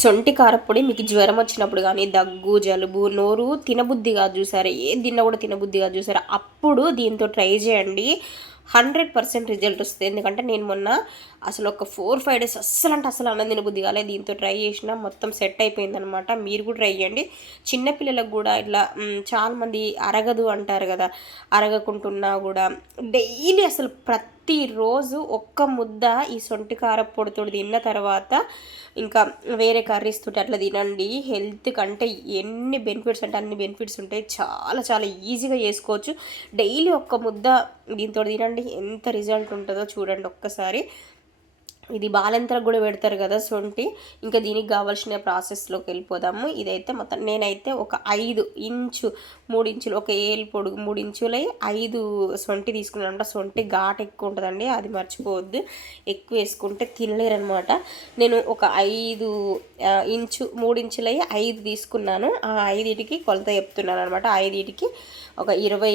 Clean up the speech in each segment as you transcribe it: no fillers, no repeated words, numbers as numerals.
సొంటి కారప్పొడి మీకు జ్వరం వచ్చినప్పుడు కానీ, దగ్గు, జలుబు, నోరు తినబుద్ధి కాదు చూసారా, ఏది తిన్నా కూడా తినబుద్ధి కాదు చూసారా, అప్పుడు దీంతో ట్రై చేయండి. 100% రిజల్ట్ వస్తుంది. ఎందుకంటే నేను మొన్న అసలు ఒక 4-5 డేస్ అస్సలు అంటే అసలు అన్నం తినబుద్ధి కాలేదు. దీంతో ట్రై చేసిన మొత్తం సెట్ అయిపోయిందనమాట. మీరు కూడా ట్రై చేయండి. చిన్నపిల్లలకు కూడా ఇట్లా చాలామంది అరగదు అంటారు కదా, అరగకుంటున్నా కూడా డైలీ అసలు ప్రతిరోజు ఒక్క ముద్ద ఈ సొంటి కారప్పొడితో తిన్న తర్వాత ఇంకా వేరే కర్రీస్ తోటి అట్లా తినండి. హెల్త్ కంటే ఎన్ని బెనిఫిట్స్ అంటే అన్ని బెనిఫిట్స్ ఉంటాయి. చాలా చాలా ఈజీగా చేసుకోవచ్చు. డైలీ ఒక్క ముద్ద దీంతో తినండి, ఎంత రిజల్ట్ ఉంటుందో చూడండి ఒక్కసారి. ఇది బాలంతరకు కూడా పెడతారు కదా సొంటి. ఇంకా దీనికి కావాల్సిన ప్రాసెస్లోకి వెళ్ళిపోదాము. ఇదైతే మొత్తం నేనైతే ఒక 5 ఇంచు 3 ఇంచులు, ఒక ఏలు పొడుగు 3 ఇంచులై 5 సొంటి తీసుకున్నాను అనమాట. సొంటి ఘాటు ఎక్కువ ఉంటుందండి, అది మర్చిపోవద్దు. ఎక్కువ వేసుకుంటే తినలేరనమాట. నేను ఒక 5 ఇంచు 3 ఇంచులై 5 తీసుకున్నాను. ఆ 5టికి కొలత చెప్తున్నాను అనమాట. 5టికి ఒక 20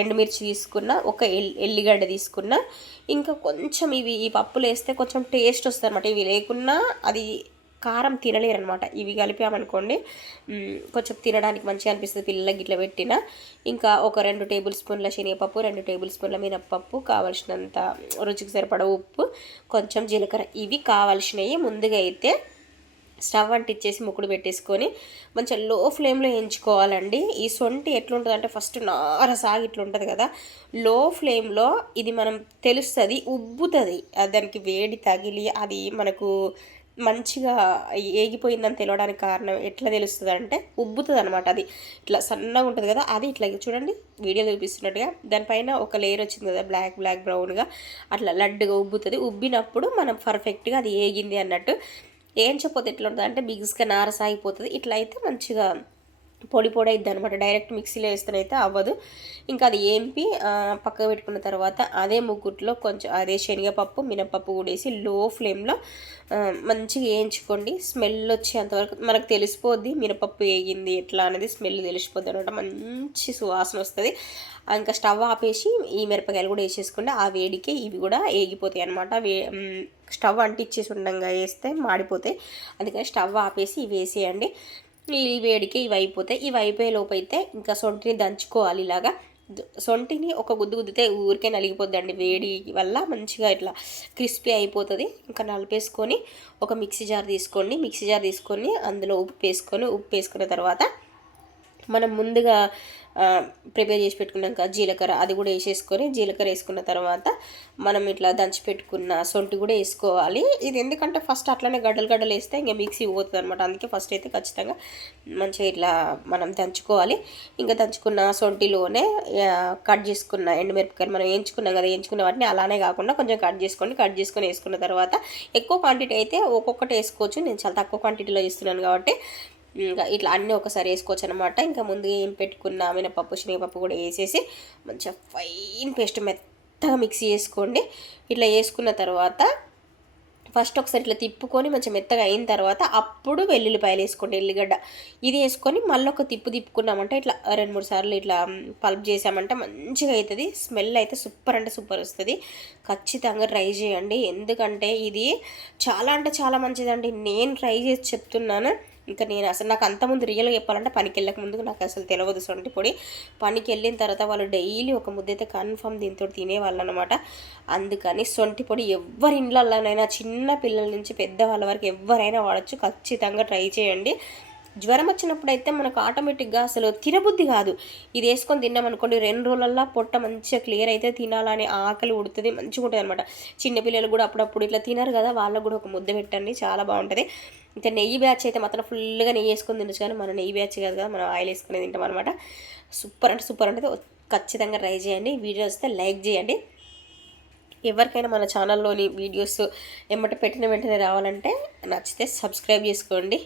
ఎండుమిర్చి తీసుకున్న, ఒక ఎల్లిగడ్డ తీసుకున్న. ఇంకా కొంచెం ఈ పప్పులు వేస్తే కొంచెం టేస్ట్ వస్తుంది అనమాట. ఇవి లేకున్నా అది కారం తినలేరనమాట. ఇవి కలిపామనుకోండి కొంచెం తినడానికి మంచిగా అనిపిస్తుంది పిల్లలకి ఇట్లా పెట్టిన. ఇంకా ఒక 2 టేబుల్ స్పూన్ల శనగపప్పు, 2 టేబుల్ స్పూన్ల మినప్పప్పు, కావాల్సినంత రుచికి సరిపడ ఉప్పు, కొంచెం జీలకర్ర, ఇవి కావాల్సినవి. ముందుగా అయితే స్టవ్ అంటించేసి ముక్కుడు పెట్టేసుకొని మంచిగా లో ఫ్లేమ్లో వేయించుకోవాలండి. ఈ సొంటి ఎట్లుంటుంది అంటే ఫస్ట్ నార సాగి ఇట్లుంటుంది కదా, లో ఫ్లేమ్లో ఇది మనం తెలుస్తుంది, ఉబ్బుతుంది. దానికి వేడి తగిలి అది మనకు మంచిగా ఏగిపోయిందని తెలవడానికి కారణం ఎట్లా తెలుస్తుంది అంటే ఉబ్బుతుంది అనమాట. అది ఇట్లా సన్నగా ఉంటుంది కదా, అది ఇట్లా చూడండి వీడియో చూపిస్తున్నట్టుగా దానిపైన ఒక లేయర్ వచ్చింది కదా, బ్లాక్ బ్రౌన్గా అట్లా లడ్డుగా ఉబ్బుతుంది. ఉబ్బినప్పుడు మనం పర్ఫెక్ట్గా అది ఏగింది అన్నట్టు. ఏం చెప్పొద్దు ఎట్లా ఉంటుంది అంటే బిగ్స్గా నార సాగిపోతుంది. ఇట్లా అయితే మంచిగా పొడి అయిద్ది అనమాట. డైరెక్ట్ మిక్సీలో వేస్తేనైతే అవ్వదు. ఇంకా అది ఏంపి పక్కకు పెట్టుకున్న తర్వాత అదే ముగ్గుట్లో కొంచెం అదే శనగపప్పు మినపప్పు కూడా వేసి లో ఫ్లేమ్లో మంచిగా వేయించుకోండి. స్మెల్ వచ్చేంతవరకు మనకు తెలిసిపోద్ది మినపప్పు వేగింది ఎట్లా అనేది స్మెల్ తెలిసిపోద్ది అనమాట. మంచి సువాసన వస్తుంది. ఇంకా స్టవ్ ఆపేసి ఈ మిరపకాయలు కూడా వేసేసుకోండి. ఆ వేడికి ఇవి కూడా వేగిపోతాయి అనమాట. స్టవ్ అంటించేసి ఉండంగా వేస్తే మాడిపోతాయి. అందుకని స్టవ్ ఆపేసి ఇవి వేసేయండి. ఈ వేడికి ఇవి అయిపోతాయి. ఇవి అయిపోయే లోపు అయితే ఇంకా సొంటిని దంచుకోవాలి. ఇలాగా సొంటిని ఒక గుద్దు గుద్దితే ఊరికే నలిగిపోద్దండి, వేడి వల్ల మంచిగా ఇట్లా క్రిస్పీ అయిపోతుంది. ఇంకా నలిపేసుకొని ఒక మిక్సీ జార్ తీసుకోండి. మిక్సీ జార్ తీసుకొని అందులో ఉప్పు వేసుకున్న తర్వాత మనం ముందుగా ప్రిపేర్ చేసి పెట్టుకున్నాక జీలకర్ర అది కూడా వేసేసుకొని, జీలకర్ర వేసుకున్న తర్వాత మనం ఇట్లా దంచి పెట్టుకున్న సొంటి కూడా వేసుకోవాలి. ఇది ఎందుకంటే ఫస్ట్ అట్లనే గడ్డలు వేస్తే ఇంకా మిక్సీ పోతుంది అనమాట. అందుకే ఫస్ట్ అయితే ఖచ్చితంగా మంచిగా ఇట్లా మనం దంచుకోవాలి. ఇంకా దంచుకున్న సొంటిలోనే కట్ చేసుకున్న ఎండుమిరపకాయలు మనం వేయించుకున్నాం కదా, వేయించుకున్న వాటిని అలానే కాకుండా కొంచెం కట్ చేసుకొని వేసుకున్న తర్వాత ఎక్కువ క్వాంటిటీ అయితే ఒక్కొక్కటి వేసుకోవచ్చు. నేను చాలా తక్కువ క్వాంటిటీలో ఇస్తున్నాను కాబట్టి ఇంకా ఇట్లా అన్నీ ఒకసారి వేసుకోవచ్చు అనమాట. ఇంకా ముందు ఏం పెట్టుకున్న మినపప్పు శనగపప్పు కూడా వేసేసి మంచిగా ఫైన్ పేస్ట్ మెత్తగా మిక్సీ చేసుకోండి. ఇట్లా వేసుకున్న తర్వాత ఫస్ట్ ఒకసారి ఇట్లా తిప్పుకొని మంచిగా మెత్తగా అయిన తర్వాత అప్పుడు వెల్లుల్లిపాయలు వేసుకోండి, ఎల్లిగడ్డ ఇది వేసుకొని మళ్ళీ ఒక తిప్పుకున్నామంటే ఇట్లా 2-3 సార్లు ఇట్లా పల్ప్ చేసామంటే మంచిగా అవుతుంది. స్మెల్ అయితే సూపర్ అంటే సూపర్ వస్తుంది. ఖచ్చితంగా ట్రై చేయండి. ఎందుకంటే ఇది చాలా అంటే చాలా మంచిదండి. నేను ట్రై చేసి చెప్తున్నాను. ఇంకా నేను అసలు నాకు అంతకుముందు రియల్గా చెప్పాలంటే పనికి వెళ్ళక ముందుకు నాకు అసలు తెలియదు సొంటి పొడి. పనికి వెళ్ళిన తర్వాత వాళ్ళు డైలీ ఒక ముద్ద అయితే కన్ఫర్మ్ దీంతో తినేవాళ్ళు అనమాట. అందుకని సొంటి పొడి ఎవరి ఇండ్లలోనైనా చిన్న పిల్లల నుంచి పెద్దవాళ్ళ వరకు ఎవరైనా వాడచ్చు. ఖచ్చితంగా ట్రై చేయండి. జ్వరం వచ్చినప్పుడు అయితే మనకు ఆటోమేటిక్గా అసలు తినబుద్ధి కాదు. ఇది వేసుకొని తిన్నామనుకోండి 2 రోజులల్లో పొట్ట మంచిగా క్లియర్ అయితే తినాలని ఆకలి ఉడుతుంది, మంచిగా ఉంటుంది అనమాట. చిన్నపిల్లలు కూడా అప్పుడప్పుడు ఇట్లా తినరు కదా, వాళ్ళకు కూడా ఒక ముద్ద పెట్టండి, చాలా బాగుంటుంది. ఇంకా నెయ్యి బ్యాచ్ అయితే మాత్రం ఫుల్గా నెయ్యి వేసుకొని తినచ్చు. కానీ మన నెయ్యి బ్యాచ్ కాదు కదా, మనం ఆయిల్ వేసుకొని తింటాం అనమాట. సూపర్ అంటే సూపర్ ఉంటుంది. ఖచ్చితంగా ట్రై చేయండి. వీడియో వస్తే లైక్ చేయండి. ఎవరికైనా మన ఛానల్లోని వీడియోస్ పెట్టిన వెంటనే రావాలంటే నచ్చితే సబ్స్క్రైబ్ చేసుకోండి.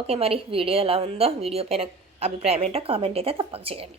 ఓకే, మరి వీడియో ఎలా ఉందో, వీడియో పైన అభిప్రాయం ఏంటో కామెంట్ అయితే తప్పక చేయండి.